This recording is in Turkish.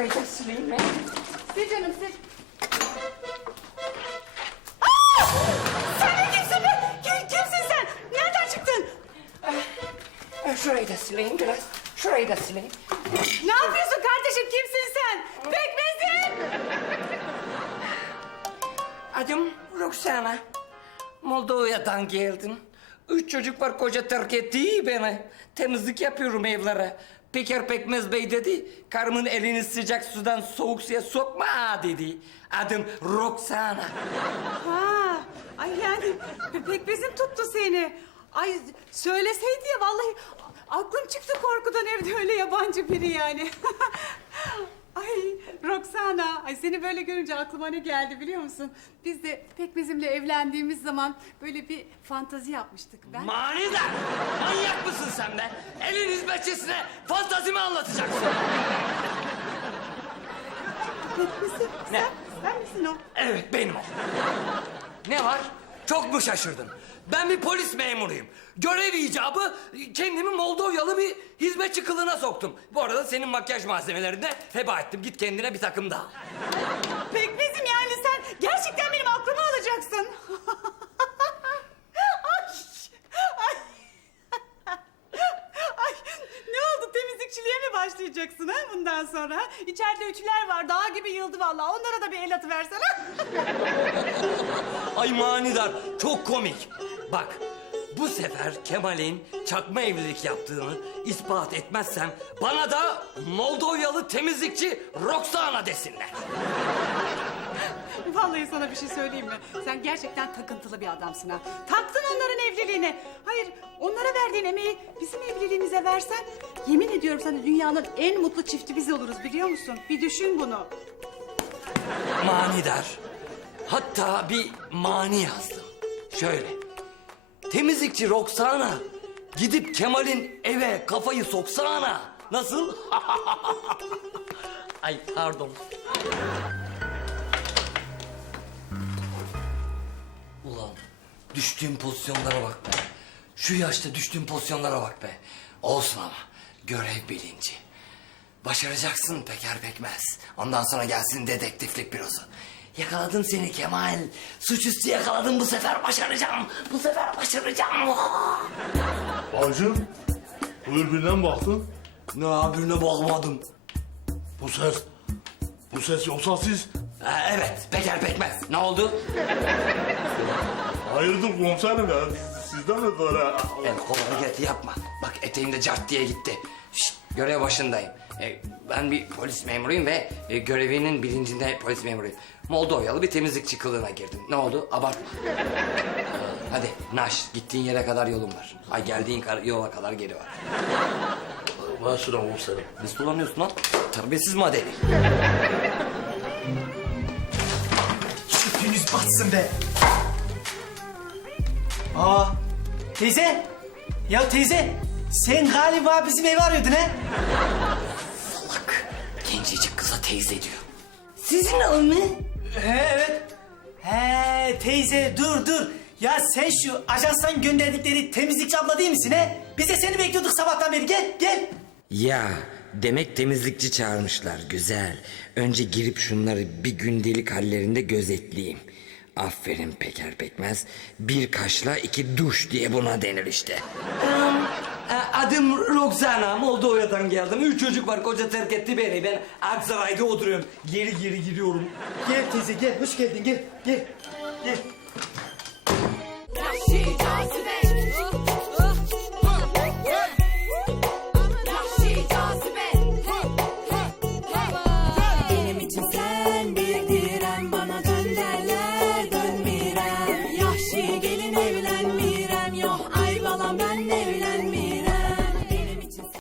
sileyim mi? Sil canım sil. Aa! Sen de kimsin sen? Nereden çıktın? Ha, Şurayı da sileyim biraz. Şurayı da sileyim. Ne yapıyorsun kardeşim? Kimsin sen? Pekmezim. Adım Roxana. Moldova'dan geldim. Üç çocuk var koca terk etti beni. Temizlik yapıyorum evlere. Peker Pekmez Bey dedi, karımın elini sıcak sudan soğuk suya sokma dedi. Adım Roxana. Ha, ay yani pe- pekmezim tuttu seni. Ay söyleseydi ya vallahi aklım çıktı korkudan evde öyle yabancı biri yani. ay Roxana, ay seni böyle görünce aklıma ne geldi biliyor musun? Biz de pekmezimle evlendiğimiz zaman böyle bir fantazi yapmıştık ben. Manidar! Manyak mısın sen be? Elin hizmetçisine fantazimi anlatacaksın. Pekmezim, Ne? sen, sen misin o? Evet benim o. Ne var? Çok mu şaşırdın? Ben bir polis memuruyum. Görev icabı kendimi Moldovyalı bir hizmetçi kılığına soktum. Bu arada senin makyaj malzemelerini de heba ettim. Git kendine bir takım daha. Pekmezim yani sen gerçekten benim aklımı alacaksın. ay, ay. ay, ne oldu temizlikçiliğe mi başlayacaksın ha bundan sonra? İçeride ütüler var dağ gibi yıldı vallahi onlara da bir el atıversene. Ay manidar, çok komik. Bak, bu sefer Kemal'in çakma evlilik yaptığını ispat etmezsem... ...bana da Moldovyalı temizlikçi Roxana desinler. Vallahi sana bir şey söyleyeyim mi? Sen gerçekten takıntılı bir adamsın ha. Taktın onların evliliğini. Hayır, onlara verdiğin emeği bizim evliliğimize versen... ...yemin ediyorum sana dünyanın en mutlu çifti biz oluruz biliyor musun? Bir düşün bunu. Manidar. Hatta bir mani yazdım. Şöyle. Temizlikçi Roxana gidip Kemal'in eve kafayı soksana. Nasıl? Ay pardon. Ulan düştüğüm pozisyonlara bak be. Şu yaşta düştüğüm pozisyonlara bak be. Olsun ama görev bilinci. Başaracaksın Peker Pekmez. Ondan sonra gelsin dedektiflik bürosu. Yakaladım seni Kemal. Suçüstü yakaladım bu sefer başaracağım. Bu sefer başaracağım. Bacım, buyur birden baktın. Ne abirine bakmadım. Bu ses, bu ses yoksa siz Ha, evet Peker Pekmez. Ne oldu? hayırdır komiserim ya? Sizden mi böyle? El kol hareketi yapma. Bak eteğim de cart diye gitti. Şşt, görev başındayım. E, ben bir polis memuruyum ve e, görevinin bilincinde polis memuruyum. Moldovyalı bir temizlikçi kılığına girdim. Ne oldu? Abartma. Hadi naş. Gittiğin yere kadar yolun var. Ay geldiğin kar- yola kadar geri var. Başına komiserim. Nasıl kullanıyorsun lan? Terbiyesiz madeni. Çöpünüz batsın be. Aa, teyze. Ya teyze, sen galiba bizim evi arıyordun ha? Salak. Gencecik kıza teyze diyor. Sizin alın mı? He evet. He teyze dur dur. Ya sen şu ajanstan gönderdikleri temizlikçi abla değil misin he? Biz de seni bekliyorduk sabahtan beri. Gel gel. Ya demek temizlikçi çağırmışlar güzel. Önce girip şunları bir gündelik hallerinde gözetleyeyim. Aferin Peker Pekmez. Bir kaşla iki duş diye buna denir işte. Adım Roxana, Moldova'dan geldim. Üç çocuk var, koca terk etti beni. Ben Aksaray'da oturuyorum. Geri geri gidiyorum. Gel teyze gel. Hoş geldin gel. Gel. Gel.